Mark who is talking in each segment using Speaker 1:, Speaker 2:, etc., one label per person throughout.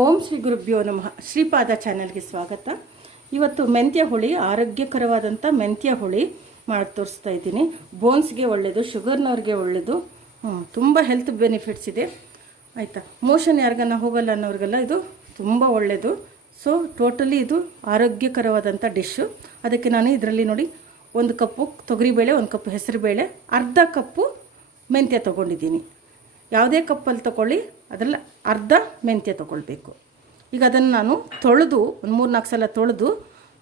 Speaker 1: ಓಂ ಶ್ರೀ ಗುರುಭ್ಯೋ ನಮಃ. ಶ್ರೀಪಾದ ಚಾನಲ್ಗೆ ಸ್ವಾಗತ. ಇವತ್ತು ಮೆಂತ್ಯ ಹುಳಿ ಆರೋಗ್ಯಕರವಾದಂಥ ಮೆಂತ್ಯ ಹುಳಿ ಮಾಡಿ ತೋರಿಸ್ತಾ ಇದ್ದೀನಿ. ಬೋನ್ಸ್ಗೆ ಒಳ್ಳೆಯದು ಶುಗರ್ನವ್ರಿಗೆ ಒಳ್ಳೆಯದು ತುಂಬ ಹೆಲ್ತ್ ಬೆನಿಫಿಟ್ಸ್ ಇದೆ. ಆಯಿತಾ? ಮೋಷನ್ ಯಾರಿಗನ್ನ ಹೋಗಲ್ಲ ಅನ್ನೋರಿಗೆಲ್ಲ ಇದು ತುಂಬ ಒಳ್ಳೆಯದು ಸೊ ಟೋಟಲಿ ಇದು ಆರೋಗ್ಯಕರವಾದಂಥ ಡಿಶ್ಶು ಅದಕ್ಕೆ ನಾನು ಇದರಲ್ಲಿ ನೋಡಿ, ಒಂದು ಕಪ್ಪು ತೊಗರಿಬೇಳೆ, ಒಂದು ಕಪ್ಪು ಹೆಸರುಬೇಳೆ, ಅರ್ಧ ಕಪ್ಪು ಮೆಂತ್ಯ ತೊಗೊಂಡಿದ್ದೀನಿ. ಯಾವುದೇ ಕಪ್ಪಲ್ಲಿ ತೊಗೊಳ್ಳಿ ಅದರಲ್ಲಿ ಅರ್ಧ ಮೆಂತ್ಯ ತೊಗೊಳ್ಬೇಕು. ಈಗ ಅದನ್ನು ನಾನು ತೊಳೆದು ಒಂದು ಮೂರು ನಾಲ್ಕು ಸಲ ತೊಳೆದು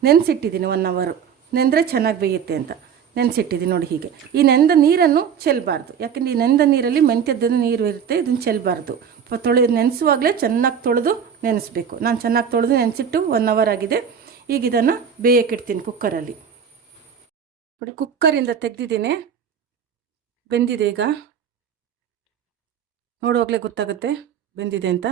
Speaker 1: ನೆನೆಸಿಟ್ಟಿದ್ದೀನಿ ಒನ್ ಅವರು ನೆಂದರೆ ಚೆನ್ನಾಗಿ ಬೇಯುತ್ತೆ ಅಂತ. ನೆನೆಸಿಟ್ಟಿದ್ದೀನಿ ನೋಡಿ ಹೀಗೆ. ಈ ನೆಂದ ನೀರನ್ನು ಚೆಲ್ಲಬಾರ್ದು ಯಾಕೆಂದರೆ ಈ ನೆಂದ ನೀರಲ್ಲಿ ಮೆಂತ್ಯದ ನೀರು ಇರುತ್ತೆ ಇದನ್ನು ಚೆಲ್ಲಬಾರ್ದು ತೊಳೆ, ನೆನೆಸುವಾಗಲೇ ಚೆನ್ನಾಗಿ ತೊಳೆದು ನೆನೆಸ್ಬೇಕು. ನಾನು ಚೆನ್ನಾಗಿ ತೊಳೆದು ನೆನೆಸಿಟ್ಟು ಒನ್ ಅವರ್ ಆಗಿದೆ. ಈಗ ಇದನ್ನು ಬೇಯಕ್ಕಿಡ್ತೀನಿ ಕುಕ್ಕರಲ್ಲಿ. ನೋಡಿ, ಕುಕ್ಕರಿಂದ ತೆಗೆದಿದ್ದೀನಿ. ಬೆಂದಿದೆ ಈಗ. ನೋಡುವಾಗಲೇ ಗೊತ್ತಾಗುತ್ತೆ. ಬೆಂದಿದೆ ಅಂತ?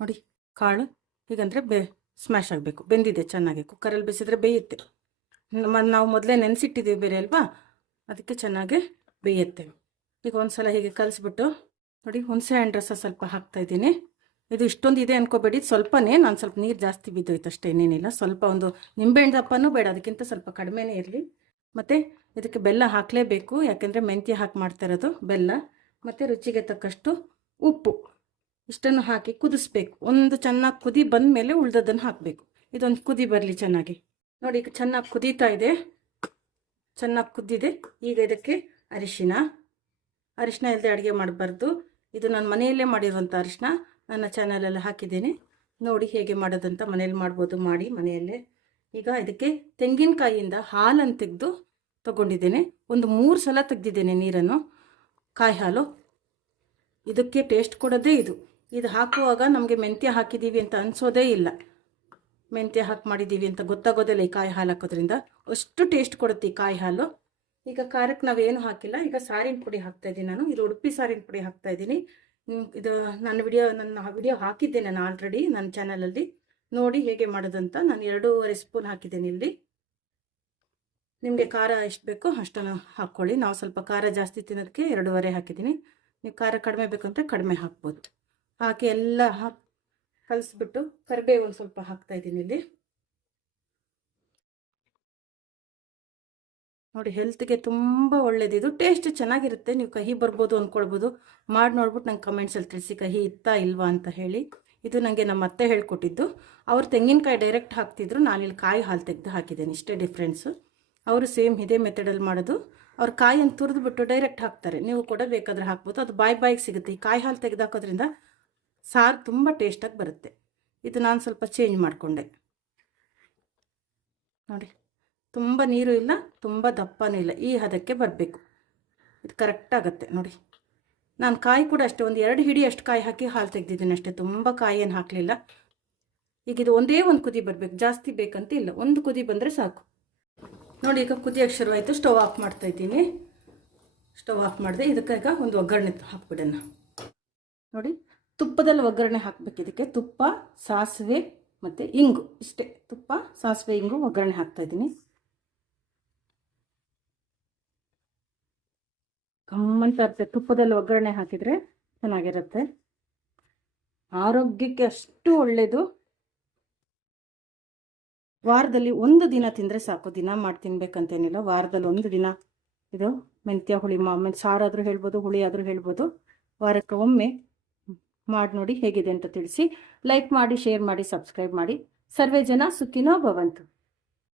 Speaker 1: ನೋಡಿ, ಕಾಳು ಹೀಗಂದರೆ ಬೆ ಸ್ಮ್ಯಾಶ್ ಆಗಬೇಕು. ಬೆಂದಿದೆ, ಚೆನ್ನಾಗಿ. ಕುಕ್ಕರಲ್ಲಿ ಬೇಯಿಸಿದ್ರೆ ಬೇಯುತ್ತೆ. ನಾವು ಮೊದಲೇ ನೆನೆಸಿಟ್ಟಿದ್ದೀವಿ ಬೇರೆ ಅಲ್ವಾ? ಅದಕ್ಕೆ ಚೆನ್ನಾಗಿ ಬೇಯುತ್ತೆ. ಈಗ ಒಂದು ಸಲ ಹೀಗೆ ಕಲಿಸ್ಬಿಟ್ಟು, ನೋಡಿ, ಹುಣಸೆ ಹಣ್ಣು ರಸ ಸ್ವಲ್ಪ ಹಾಕ್ತಾ ಇದ್ದೀನಿ. ಇದು ಇಷ್ಟೊಂದು ಇದೆ ಅನ್ಕೋಬೇಡಿ. ಸ್ವಲ್ಪನೇ, ನಾನು ಸ್ವಲ್ಪ ನೀರು ಜಾಸ್ತಿ ಬಿದ್ದೋಯ್ತು ಅಷ್ಟೇ, ಏನೇನಿಲ್ಲ. ಸ್ವಲ್ಪ ಒಂದು ನಿಂಬೆಹಣ್ಣು ದಪ್ಪನೂ ಬೇಡ, ಅದಕ್ಕಿಂತ ಸ್ವಲ್ಪ ಕಡಿಮೆನೇ ಇರಲಿ. ಮತ್ತು ಇದಕ್ಕೆ ಬೆಲ್ಲ ಹಾಕಲೇಬೇಕು, ಯಾಕೆಂದರೆ ಮೆಂತ್ಯ ಹಾಕಿ ಮಾಡ್ತಾ ಇರೋದು, ಬೆಲ್ಲ. ಮತ್ತು ರುಚಿಗೆ ತಕ್ಕಷ್ಟು ಉಪ್ಪು ಇಷ್ಟನ್ನು ಹಾಕಿ ಕುದಿಸ್ಬೇಕು. ಒಂದು ಚೆನ್ನಾಗಿ ಕುದಿ ಬಂದ ಮೇಲೆ ಉಳ್ದದನ್ನು ಹಾಕಬೇಕು. ಇದೊಂದು ಕುದಿ ಬರಲಿ ಚೆನ್ನಾಗಿ. ನೋಡಿ, ಈಗ ಚೆನ್ನಾಗಿ ಕುದೀತಾ ಇದೆ. ಚೆನ್ನಾಗಿ ಕುದ್ದಿದೆ. ಈಗ ಇದಕ್ಕೆ ಅರಿಶಿನ. ಅರಿಶಿನ ಇಲ್ಲದೆ ಅಡುಗೆ ಮಾಡಬಾರ್ದು. ಇದು ನಾನು ಮನೆಯಲ್ಲೇ ಮಾಡಿರುವಂಥ ಅರಿಶಿನ. ನನ್ನ ಚಾನಲಲ್ಲಿ ಹಾಕಿದ್ದೇನೆ. ನೋಡಿ ಹೇಗೆ ಮಾಡೋದಂತ ಮನೇಲಿ ಮಾಡ್ಬೋದು ಮಾಡಿ ಮನೆಯಲ್ಲೇ. ಈಗ ಇದಕ್ಕೆ ತೆಂಗಿನಕಾಯಿಯಿಂದ ಹಾಲನ್ನು ತೆಗೆದು ತಗೊಂಡಿದ್ದೇನೆ. ಒಂದು ಮೂರು ಸಲ ತೆಗೆದಿದ್ದೇನೆ ನೀರನ್ನು. ಕಾಯಿ ಹಾಲು. ಇದಕ್ಕೆ ಟೇಸ್ಟ್ ಕೊಡೋದೇ ಇದು. ಇದು ಹಾಕುವಾಗ ನಮಗೆ ಮೆಂತ್ಯ ಹಾಕಿದ್ದೀವಿ ಅಂತ ಅನಿಸೋದೇ ಇಲ್ಲ. ಮೆಂತ್ಯ ಹಾಕಿ ಮಾಡಿದ್ದೀವಿ ಅಂತ ಗೊತ್ತಾಗೋದಿಲ್ಲ ಈ ಕಾಯಿ ಹಾಲು ಹಾಕೋದ್ರಿಂದ. ಅಷ್ಟು ಟೇಸ್ಟ್ ಕೊಡುತ್ತೆ ಈ ಕಾಯಿ ಹಾಲು. ಈಗ ಖಾರಕ್ಕೆ ನಾವೇನು ಹಾಕಿಲ್ಲ. ಈಗ ಸಾರಿನ ಪುಡಿ ಹಾಕ್ತಾ ಇದ್ದೀನಿ ನಾನು. ಇದು ಉಡುಪಿ ಸಾರಿನ ಪುಡಿ ಹಾಕ್ತಾ ಇದ್ದೀನಿ. ಇದು ನನ್ನ ವಿಡಿಯೋ ನನ್ನ ವಿಡಿಯೋ ಹಾಕಿದ್ದೆ ನಾನು ಆಲ್ರೆಡಿ ನನ್ನ ಚಾನಲಲ್ಲಿ ನೋಡಿ ಹೇಗೆ ಮಾಡೋದಂತ ನಾನು ಎರಡೂವರೆ ಸ್ಪೂನ್ ಹಾಕಿದ್ದೇನೆ ಇಲ್ಲಿ. ನಿಮಗೆ ಖಾರ ಎಷ್ಟು ಬೇಕೋ ಅಷ್ಟನ್ನು ಹಾಕ್ಕೊಳ್ಳಿ. ನಾವು ಸ್ವಲ್ಪ ಖಾರ ಜಾಸ್ತಿ ತಿನ್ನೋದಕ್ಕೆ ಎರಡೂವರೆ ಹಾಕಿದ್ದೀನಿ. ನೀವು ಖಾರ ಕಡಿಮೆ ಬೇಕಂದ್ರೆ ಕಡಿಮೆ ಹಾಕ್ಬೋದು. ಹಾಕಿ ಎಲ್ಲ ಹಾಕಿ ಕಲಿಸ್ಬಿಟ್ಟು ಕರಿಬೇವು ಒಂದು ಸ್ವಲ್ಪ ಹಾಕ್ತಾ ಇದ್ದೀನಿ ಇಲ್ಲಿ. ನೋಡಿ ಹೆಲ್ತ್ಗೆ ತುಂಬ ಒಳ್ಳೇದಿದು ಟೇಸ್ಟ್ ಚೆನ್ನಾಗಿರುತ್ತೆ. ನೀವು ಕಹಿ ಬರ್ಬೋದು ಅಂದ್ಕೊಳ್ಬೋದು ಮಾಡಿ ನೋಡ್ಬಿಟ್ಟು ನಂಗೆ ಕಮೆಂಟ್ಸಲ್ಲಿ ತಿಳಿಸಿ ಕಹಿ ಇತ್ತಾ ಇಲ್ವಾ ಅಂತ ಹೇಳಿ. ಇದು ನನಗೆ ನಮ್ಮ ಅತ್ತೆ ಹೇಳ್ಕೊಟ್ಟಿದ್ದು. ಅವ್ರು ತೆಂಗಿನಕಾಯಿ ಡೈರೆಕ್ಟ್ ಹಾಕ್ತಿದ್ರು. ನಾನಿಲ್ಲಿ ಕಾಯಿ ಹಾಲು ತೆಗೆದು ಹಾಕಿದ್ದೇನೆ. ಇಷ್ಟೇ ಡಿಫ್ರೆನ್ಸು ಅವರು ಸೇಮ್ ಇದೇ ಮೆಥಡಲ್ಲಿ ಮಾಡೋದು. ಅವ್ರು ಕಾಯಿಯನ್ನು ತುರಿದ್ಬಿಟ್ಟು ಡೈರೆಕ್ಟ್ ಹಾಕ್ತಾರೆ. ನೀವು ಕೂಡ ಬೇಕಾದರೆ ಹಾಕ್ಬೋದು. ಅದು ಬಾಯಿ ಬಾಯಿಗೆ ಸಿಗುತ್ತೆ. ಈ ಕಾಯಿ ಹಾಲು ತೆಗೆದಾಕೋದ್ರಿಂದ ಸಾರು ತುಂಬ ಟೇಸ್ಟಾಗಿ ಬರುತ್ತೆ. ಇದು ನಾನು ಸ್ವಲ್ಪ ಚೇಂಜ್ ಮಾಡಿಕೊಂಡೆ. ನೋಡಿ, ತುಂಬ ನೀರು ಇಲ್ಲ, ತುಂಬ ದಪ್ಪನೂ ಇಲ್ಲ. ಈ ಹದಕ್ಕೆ ಬರಬೇಕು. ಇದು ಕರೆಕ್ಟ್ ಆಗುತ್ತೆ. ನೋಡಿ, ನಾನು ಕಾಯಿ ಕೂಡ ಅಷ್ಟೇ, ಒಂದು ಎರಡು ಹಿಡಿ ಅಷ್ಟು ಕಾಯಿ ಹಾಕಿ ಹಾಲು ತೆಗೆದಿದ್ದೀನಿ ಅಷ್ಟೇ. ತುಂಬ ಕಾಯಿ ಏನು ಹಾಕಲಿಲ್ಲ. ಈಗ ಇದು ಒಂದೇ ಒಂದು ಕುದಿ ಬರಬೇಕು. ಜಾಸ್ತಿ ಬೇಕಂತ ಇಲ್ಲ. ಒಂದು ಕುದಿ ಬಂದರೆ ಸಾಕು. ನೋಡಿ, ಈಗ ಕುದಿಯೋಕ್ಕೆ ಶುರುವಾಯಿತು ಸ್ಟವ್ ಆಫ್ ಮಾಡ್ತಾ ಇದ್ದೀನಿ. ಸ್ಟವ್ ಆಫ್ ಮಾಡಿದೆ. ಇದಕ್ಕೆ ಈಗ ಒಂದು ಒಗ್ಗರಣೆ ಹಾಕ್ಬಿಡೋಣ. ನೋಡಿ, ತುಪ್ಪದಲ್ಲಿ ಒಗ್ಗರಣೆ ಹಾಕ್ಬೇಕು ಇದಕ್ಕೆ. ತುಪ್ಪ, ಸಾಸಿವೆ ಮತ್ತು ಇಂಗು. ಇಷ್ಟೇ. ತುಪ್ಪ, ಸಾಸಿವೆ, ಇಂಗು ಒಗ್ಗರಣೆ ಹಾಕ್ತಾ ಇದ್ದೀನಿ. ಗಮ್ಮಂತ ಇರುತ್ತೆ. ತುಪ್ಪದಲ್ಲಿ ಒಗ್ಗರಣೆ ಹಾಕಿದರೆ ಚೆನ್ನಾಗಿರುತ್ತೆ. ಆರೋಗ್ಯಕ್ಕೆ ಅಷ್ಟು ಒಳ್ಳೆಯದು ವಾರದಲ್ಲಿ ಒಂದು ದಿನ ತಿಂದರೆ ಸಾಕು. ದಿನ ಮಾಡಿ ತಿನ್ಬೇಕಂತೇನಿಲ್ಲ. ವಾರದಲ್ಲಿ ಒಂದು ದಿನ ಇದು ಮೆಂತ್ಯ, ಹುಳಿ, ಮಾ ಸಾರಾದರೂ ಹೇಳ್ಬೋದು, ಹುಳಿ ಆದರೂ ಹೇಳ್ಬೋದು. ವಾರಕ್ಕೆ ಒಮ್ಮೆ ಮಾಡಿ ನೋಡಿ ಹೇಗಿದೆ ಅಂತ ತಿಳಿಸಿ. ಲೈಕ್ ಮಾಡಿ ಶೇರ್ ಮಾಡಿ ಸಬ್ಸ್ಕ್ರೈಬ್ ಮಾಡಿ. ಸರ್ವೇ ಜನ ಸುಖಿನೋ ಭವಂತು.